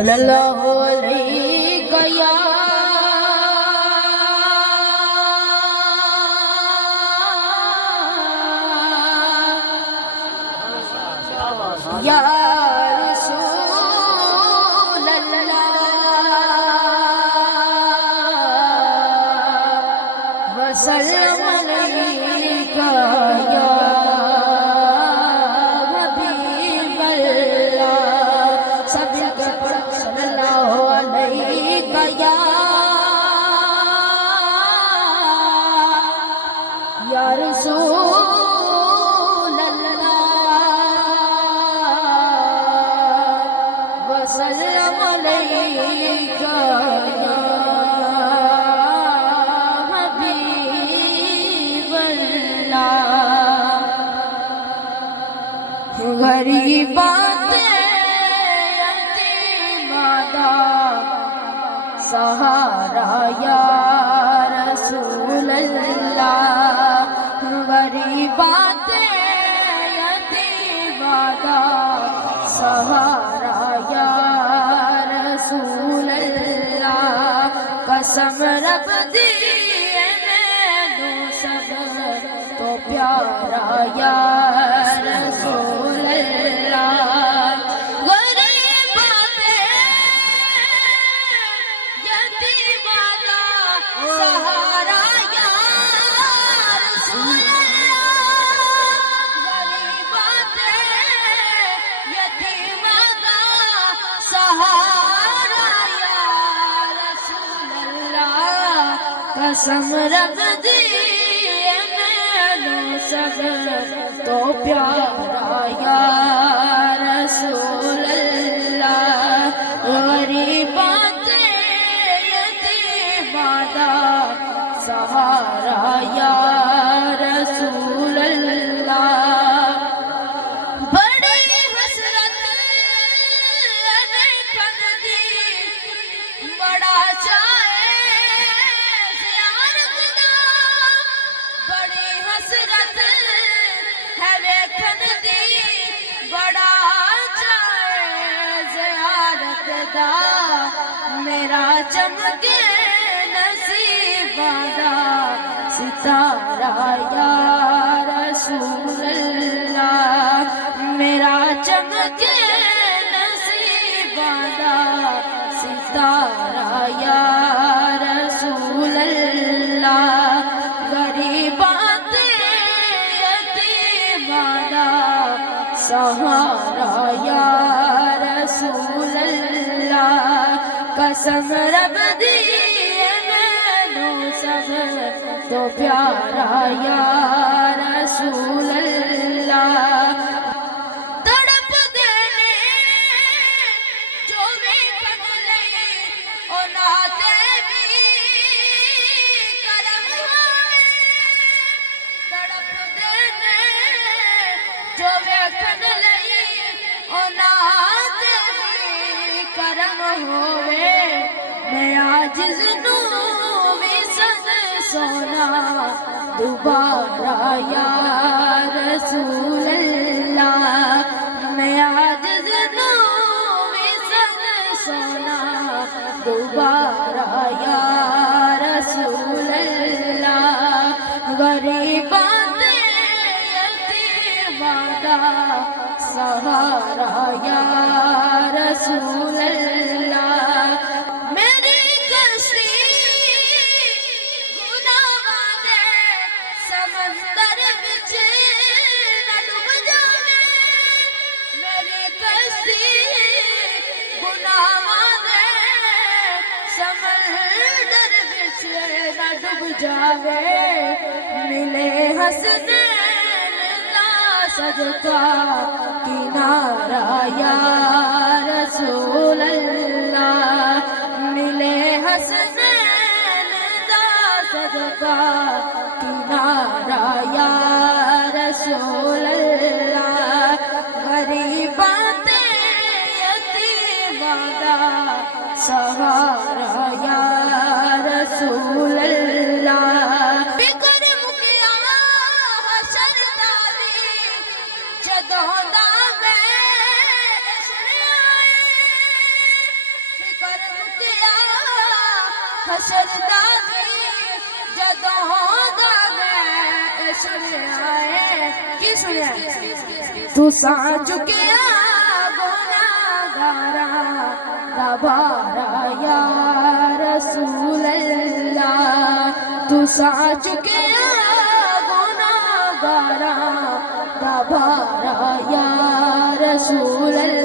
صلی اللہ علیہ یا رسول اللہ وسلم علیکہ یا حبیب اللہ سب کے پڑھ صلی اللہ علیکہ یا رسول اللہ وسلم علیکہ یا حبیب اللہ غریبات یتیمادہ سہارا یا رسول اللہ غریبات یتیمادہ سہارا یا رسول اللہ قسم رب دی میں سب تو پیارا یا رسول اللہ غریبات یتیمادہ سہارا یا رسول اللہ غریبات یتیمادہ سہارا یا رسول اللہ قسم رب دی میں سب تو پیارا یا رسول اللہ غریبات یتیمادہ سہارا یا رسول اللہ بڑی حسرت کندی بڑا چاہے زیارت دا بڑی حسرت ہے ویکھن دی بڑا چاہے زیارت دا میرا چمکے نصیباں دا ستارہ یا رسول اللہ میرا چمکے نصیباں دا ستارہ یا رسول اللہ غریبات یتیمادہ سہارا یا رسول اللہ قسم رب دی میں سب تو پیارا یا رسول اللہ تڑپ دینے جو ویکھن لئی انہاں تے بھی کرم ہوئے تڑپ دینے جو ویکھن لئی انہاں تے بھی کرم ہوئے میں عاجز نوں بھی سد سونا دوبارہ یا رسول اللہ میں عاجز نوں بھی سد سونا دوبارہ یا رسول اللہ غریبات یتیمادہ سہارا یا رسول اللہ میری کشتی گناہاں دے سمندر وچ نہ ڈوب جاوے میری کشتی گناہاں دے سمندر وچ نہ ڈوب جاوے ملے حسنین دا صدقہ کنارہ یا رسول اللہ ملے حسنین دا صدقہ کنارہ یا رسول اللہ غریبات یتیمادہ سہارا یا رسول اللہ فکر مکیا حشر داری جدوں دا میں چکیا حشر دا دن جدوں دا میں سنیا ہے کی سنیا تساں چکیا گناہگاراں دا بارا یا رسول اللہ تساں چکیا گناہگاراں دا بارا یا رسول اللہ